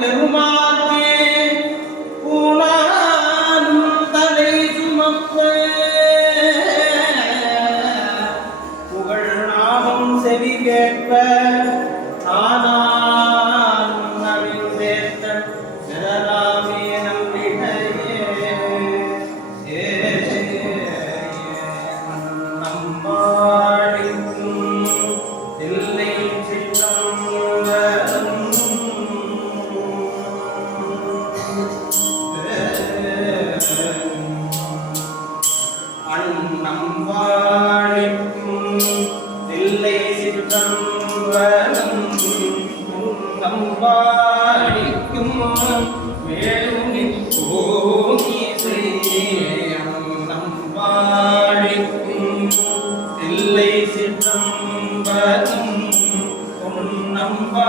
பெருமாள் நம்பலம் நம்பாடிக்கும் வேலுனி ஓமிசையம் நம்பாடிக்கும் தில்லை சிற்றம்பலம் பொன் நம்பா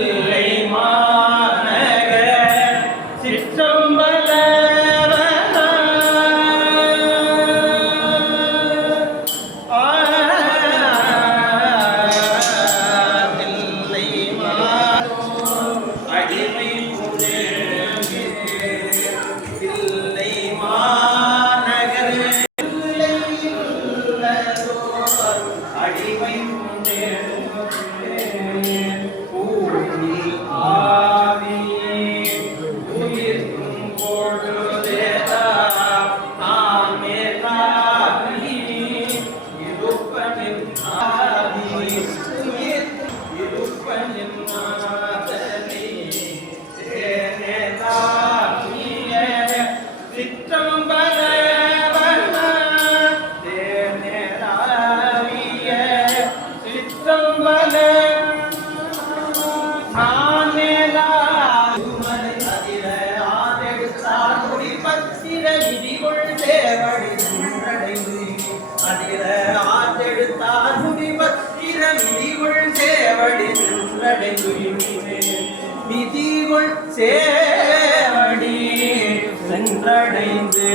சென்றடைந்துயிலே விதிகுள் சேவடி சென்றடைந்து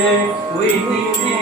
உயிரிலே